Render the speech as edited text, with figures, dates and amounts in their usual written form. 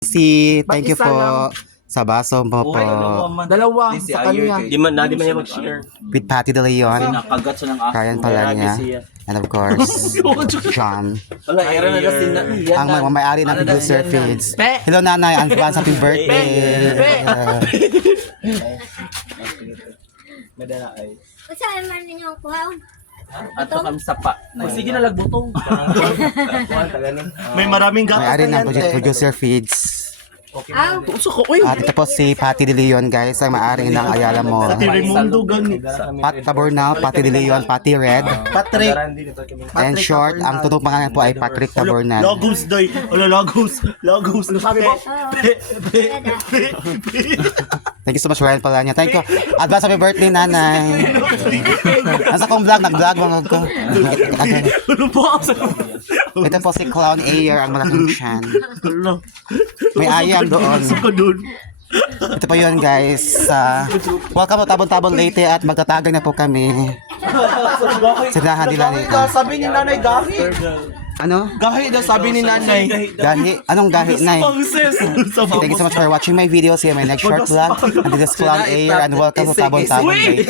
Thank you Mag-isa po lang. sa baso mo po. Dalawa sa kanya. Di man niya mag-share. With Patty De Leon, Nakagat siya ng Ryan Palanya, and of course, John. Wala, era na kasi na. Ang may-ari ng Producer Feeds. Hello nanay, advance happy birthday. Madala ay. Saan man ninyo kuha? Ato kami sapa. Sige na lagbutong. May maraming gatas May-ari na ng yan, te. Producer Feeds. Aw, Puso ko, uy. At ito po si Patty De Leon guys, ang may-ari ng Ayala Mall. Sa Tirimundo, gani. Pat Tabornal, Patty De Leon, Patty Red. Patrick. And short, ang tunong pangalan po ay Patrick Tabornal. Logos, doy. Wala, logos. Logos. Ano sabi mo? Thank you so much Ryan Palanya. Thank you. Advance happy birthday nanay. Nasa kong vlog, nag-vlog mga ko. Ano po? Ito po si Clown Ayer, ang malaking tiyan. Ano? May ayam doon. Sa ko doon. Ito po yun guys. Welcome to Tabon-Tabon Leyte at magtatagay na po kami. Sinahan nila nito. Sabi ni nanay, gahi. Ano? Gahi daw, sabi ni nanay. Gahi? Anong gahi na? Pangses. Thank you so much for watching my video. See you in my next short vlog. And this is Clown Ayer and welcome to Tabon-Tabon Leyte.